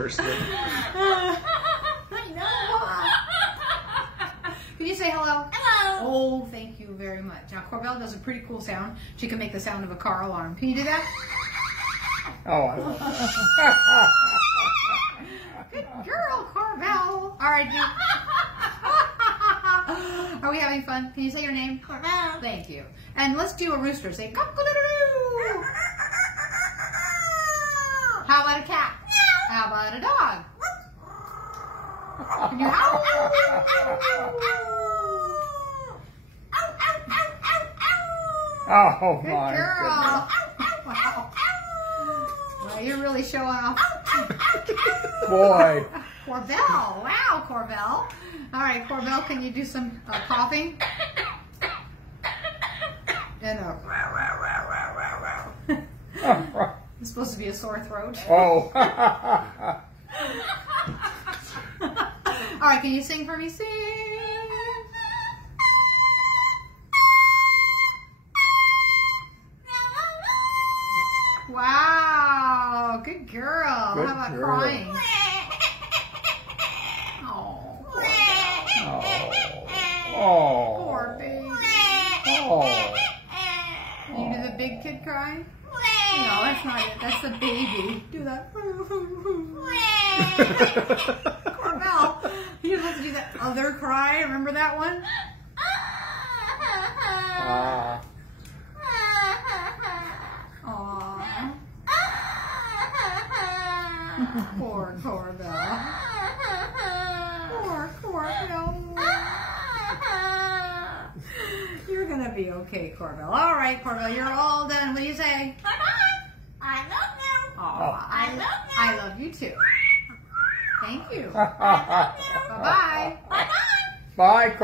person. I know. Can you say hello? Hello. Oh, thank you very much. Now, Corbell does a pretty cool sound. She can make the sound of a car alarm. Can you do that? Oh, I love that. Good girl, Corbell. All right, dude. Are we having fun? Can you say your name? Corbell. Thank you. And let's do a rooster. Say cock-a-doodle-doo. How about a cat? How about a dog? Can you howl? Oh, Good my girl. Wow. Well, you're really showing off. goodness. Boy. Corbell. Wow, Corbell. All right, Corbell, can you do some coughing? And it's supposed to be a sore throat. Oh. All right, can you sing for me? Sing. Wow, good girl. Good How about girl. crying? Oh, Oh. poor baby. Oh. Can you do the big kid cry? No, that's not it. That's the baby. Do that. Corbell, you don't have to do that other cry. Remember that one? Ah. Aww. Poor Corbell. Poor Corbell. You're gonna be okay, Corbell. All right, Corbell, you're all done. What do you say? I love you. Aw, I love you. I love you too. Thank you. I love you. Bye-bye. Bye-bye. Bye, Cor-